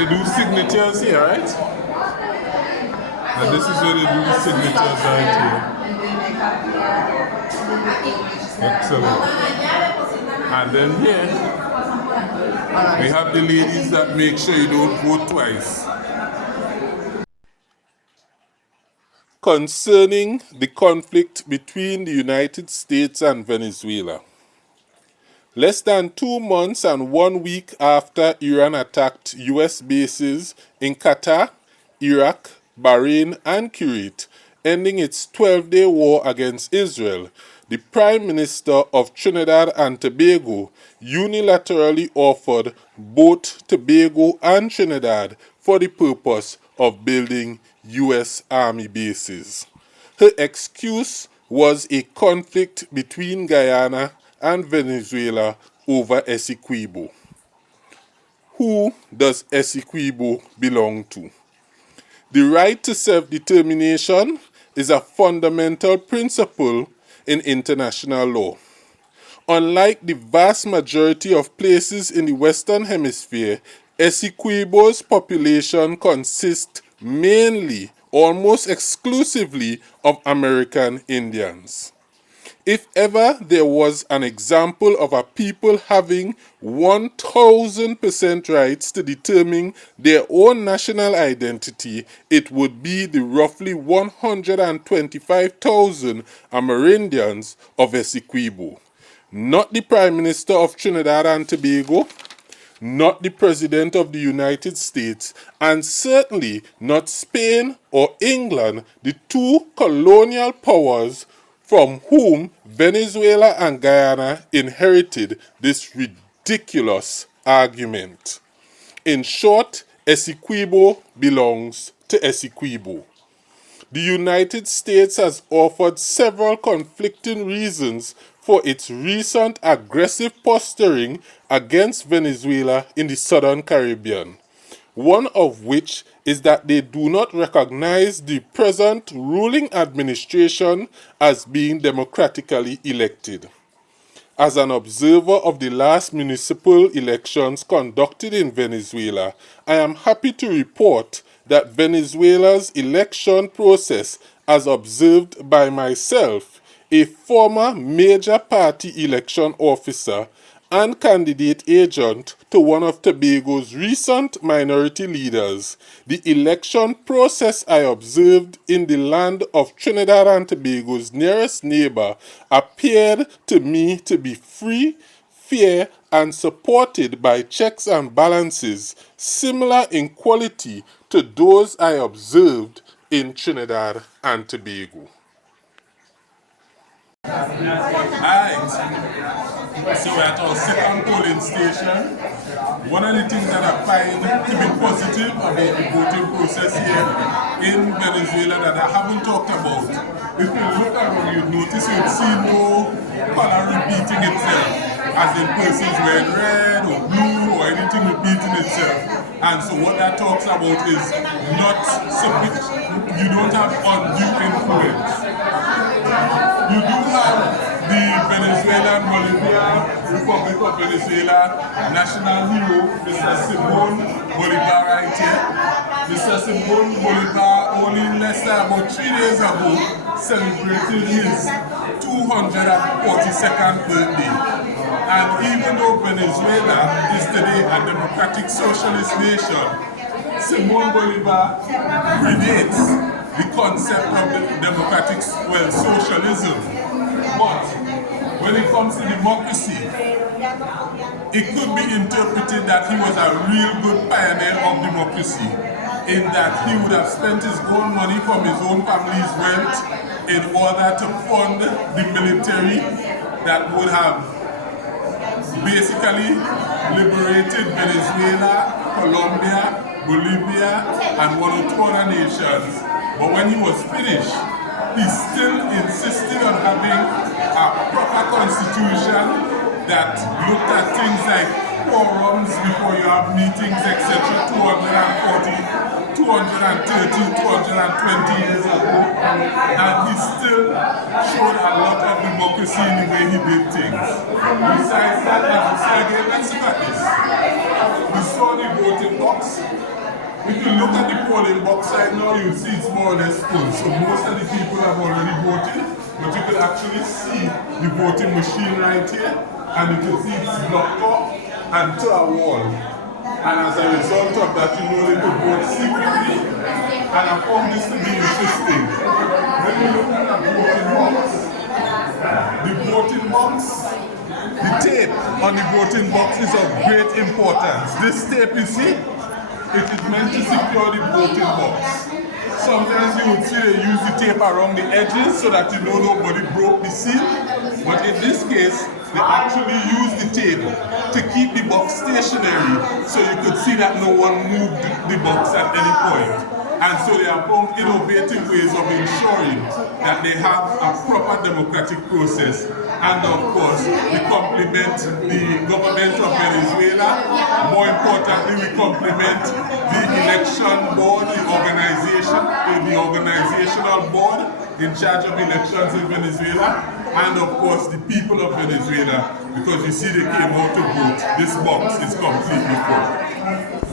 they do signatures here, right? And this is where they do the signatures right here. Excellent. And then here, we have the ladies that make sure you don't vote twice. Concerning the conflict between the United States and Venezuela. Less than 2 months and 1 week after Iran attacked U.S. bases in Qatar, Iraq, Bahrain, and Kuwait, ending its 12-day war against Israel, the Prime Minister of Trinidad and Tobago unilaterally offered both Tobago and Trinidad for the purpose of building U.S. Army bases. Her excuse was a conflict between Guyana and Venezuela over Essequibo. Who does Essequibo belong to? The right to self-determination is a fundamental principle in international law. Unlike the vast majority of places in the Western Hemisphere, Essequibo's population consists mainly, almost exclusively, of American Indians. If ever there was an example of a people having 1,000% rights to determine their own national identity, it would be the roughly 125,000 Amerindians of Essequibo. Not the Prime Minister of Trinidad and Tobago, not the President of the United States, and certainly not Spain or England, the two colonial powers from whom Venezuela and Guyana inherited this ridiculous argument. In short, Essequibo belongs to Essequibo. The United States has offered several conflicting reasons for its recent aggressive posturing against Venezuela in the Southern Caribbean, one of which is that they do not recognize the present ruling administration as being democratically elected. As an observer of the last municipal elections conducted in Venezuela, I am happy to report that Venezuela's election process, as observed by myself, a former major party election officer and candidate agent to one of Tobago's recent minority leaders, the election process I observed in the land of Trinidad and Tobago's nearest neighbor appeared to me to be free, fair, and supported by checks and balances similar in quality to those I observed in Trinidad and Tobago. Alright, so we're at our second polling station. One of the things that I find to be positive about the voting process here in Venezuela that I haven't talked about, if you look around, you notice you'd see no color repeating itself, as in persons wearing red or blue or anything repeating itself. And so what that talks about is not sufficient, you don't have undue influence. You do have the Venezuelan Bolivia, Republic of Venezuela, national hero, Mr. Simon Bolivar right here. Mr. Simon Bolivar only less than about 3 days ago celebrated his 242nd birthday. And even though Venezuela is today a democratic socialist nation, Simon Bolivar predates the concept of the democratic, socialism. But when it comes to democracy, it could be interpreted that he was a real good pioneer of democracy, in that he would have spent his own money from his own family's wealth in order to fund the military that would have basically liberated Venezuela, Colombia, Bolivia, and one or two other nations. But when he was finished, he still insisted on having a proper constitution that looked at things like quorums before you have meetings, etc. 240, 230, 220 years ago. And he still showed a lot of democracy in the way he did things. Besides that, as you say again, let's look at this. We saw the voting box. If you look at the polling box right now, you'll see it's more or less full. So most of the people have already voted, but you can actually see the voting machine right here, and you can see it's blocked off and to a wall. And as a result of that, you know they could vote secretly, and I found this to be interesting. When you look at the voting box, the tape on the voting box is of great importance. This tape, you see, it is meant to secure the voting box. Sometimes you would see they use the tape around the edges so that you know nobody broke the seal. But in this case, they actually use the tape to keep the box stationary so you could see that no one moved the box at any point. And so they have found innovative ways of ensuring that they have a proper democratic process. And of course, we compliment the government of Venezuela. More importantly, we compliment the election board, the organizational board in charge of elections in Venezuela. And of course, the people of Venezuela, because you see they came out to vote. This box is completely full.